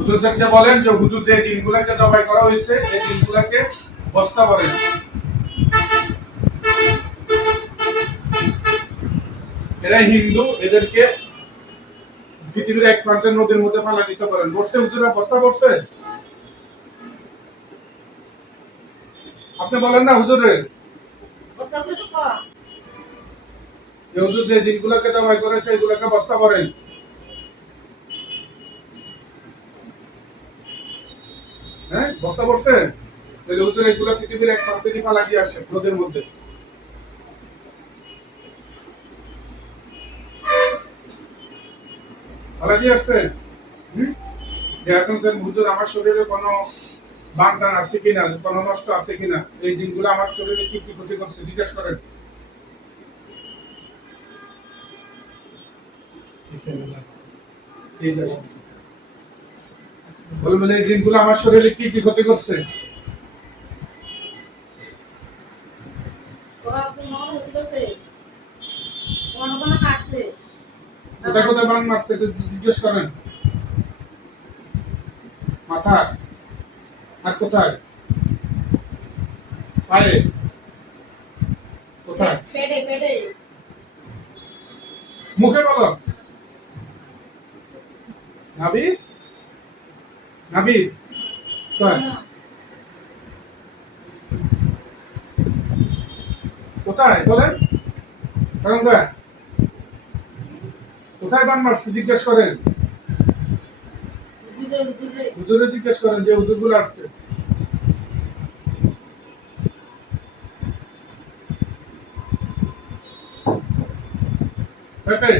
হুজুরদেরকে বলেন যে হুজুর যে জিনগুলোকে জবাই করা হয়েছে এই জিনগুলোকে বস্তা করেন। এরা হিন্দু, এদেরকে পৃথিবীর এক প্রান্তের নদীর মধ্যে ফেলা দিতে পারেন। বসছে হুজুরা, বস্তা বসছে। আপনি বলেন না হুজুরের হুজুর যে জিনগুলোকে জবাই করেছে এগুলোকে বস্তা করেন। হ্যাঁ, বস্তা বসছে। তাহলে হুজুর এগুলো পৃথিবীর এক প্রান্তে ফেলা দিয়ে আসে নদীর মধ্যে। ফেলা দিয়ে আসছে। যে এখন হুজুর আমার শরীরে কোনো বাগদান আছে কিনা, কোনো নষ্ট আছে কিনা, এই জিনগুলো আমার শরীরে কি কি ক্ষতি করছে জিজ্ঞেস করেন। এই জায়গা বলবেন এই জিনগুলো আমার শরীরে কি কি ক্ষতি করছে। কোথায় কোথায় বান মারছে জিজ্ঞেস করেন। মাথা আর কোথায়? পায়ে কোথায়? মুখে বলো। নাভি, নাভি কোথায়? কোথায় বলেন? কোথায় বান মারছে জিজ্ঞেস করেন। হুজুরে জিজ্ঞেস করেন যে হুজুরগুলো আসছে। পেটে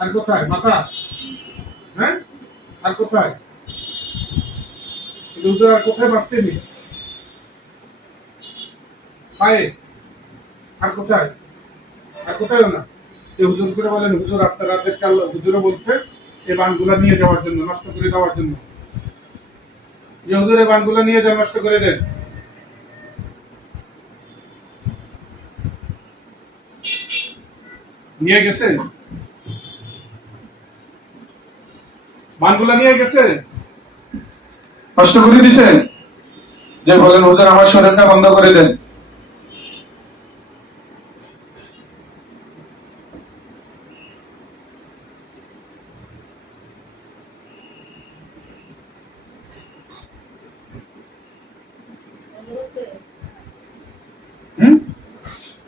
আর কোথায়? মাথা, হ্যাঁ, আর কোথায়? হুজুর আর কোথায় মারছেনি? পায়ে আর কোথায়? আর কোথায় না? এই হুজুর করে বলেন হুজুর আপনার রাতের আল্লাহ হুজুরে বলছে এই বানগুলা নিয়ে যাওয়ার জন্য, নষ্ট করে দেওয়ার জন্য। যে হুজুর এই বানগুলা নিয়ে যান, নষ্ট করে দেন। নিয়ে গেছে, বানগুলা নিয়ে গেছে, নষ্ট করে দিছে। যে বলেন হুজুর আমার শরীরটা বন্ধ করে দেন।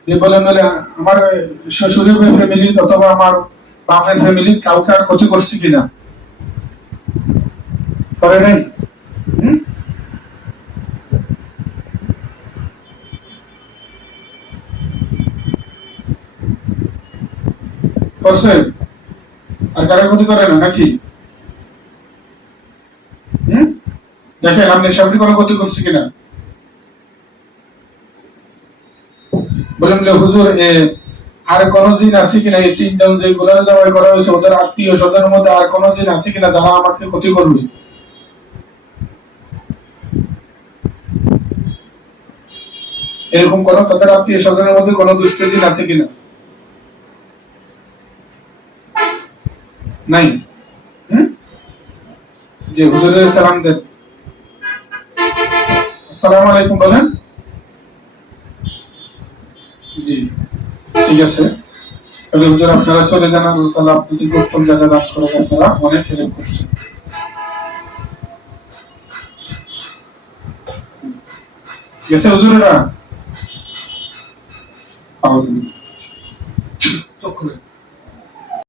যে বলেন বলে আমার শ্বশুরের ফ্যামিলি অথবা আমার বাপের ফ্যামিলি কাউকে আর ক্ষতি করছে কিনা, করে নাই। করছে, আর কারো ক্ষতি করে না নাকি? দেখেন আপনি সামনে কোনো ক্ষতি করছে কিনা। বলেন হুজুর আর কোন জিন আছে কিনা, এই তিনজন যেগুলো জবাই করা হয়েছে ওদের আত্মীয় স্বজনের মধ্যে আর কোন জিন আছে কিনা যারা আমাকে ক্ষতি করবে। এরকম কোন তাদের আত্মীয় স্বজনের মধ্যে কোন দুষ্ট জিন আছে কিনা? নাই। যে হুজুরের সালাম দেন। আসসালামু আলাইকুম বলেন। জি ঠিক আছে, তাহলে হুজুর আপনারা চলে যান, আল্লাহ তাআলা আপনাদেরকে উত্তম জাযা দান করুন, আপনারা অনেক হেল্প করছেন। গেছে হুজুরেরা? চোখ খুলে